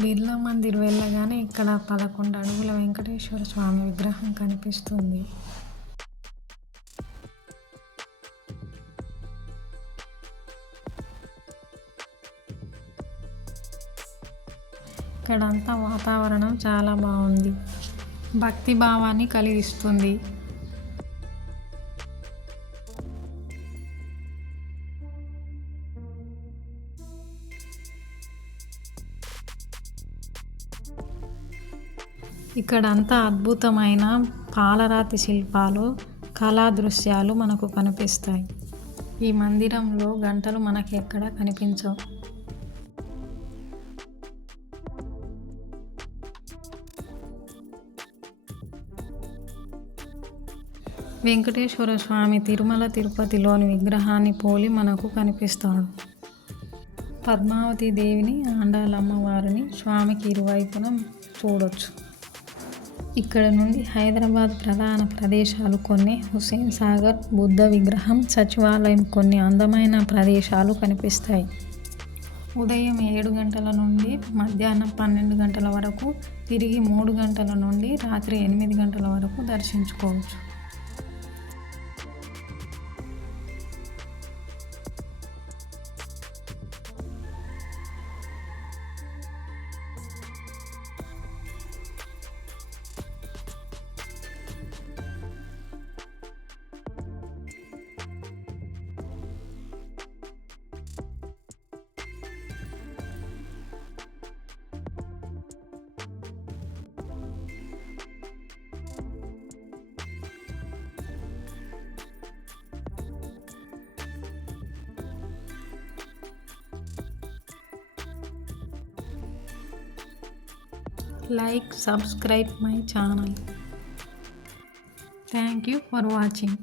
బిర్లా మందిర్ వెళ్ళగానే ఇక్కడ 11 అడుగుల వెంకటేశ్వర స్వామి విగ్రహం కనిపిస్తుంది. ఇక్కడంతా వాతావరణం చాలా బాగుంది, భక్తి భావాన్ని కలిగిస్తుంది. ఇక్కడంతా అద్భుతమైన పాలరాతి శిల్పాలు, కళా దృశ్యాలు మనకు కనిపిస్తాయి. ఈ మందిరంలో గంటలు మనకి ఎక్కడ కనిపించవు. వెంకటేశ్వర స్వామి తిరుమల తిరుపతిలోని విగ్రహాన్ని పోలి మనకు కనిపిస్తాడు. పద్మావతి దేవిని, ఆండాలమ్మవారిని స్వామికి ఇరువైపున చూడొచ్చు. ఇక్కడ నుండి హైదరాబాద్ ప్రధాన ప్రదేశాలు కొన్ని, హుస్సేన్ సాగర్, బుద్ధ విగ్రహం, సచివాలయం, కొన్ని అందమైన ప్రదేశాలు కనిపిస్తాయి. ఉదయం 7 గంటల నుండి మధ్యాహ్నం 12 గంటల వరకు, తిరిగి 3 గంటల నుండి రాత్రి 8 గంటల వరకు దర్శించుకోవచ్చు. Like, subscribe my channel. Thank you for watching.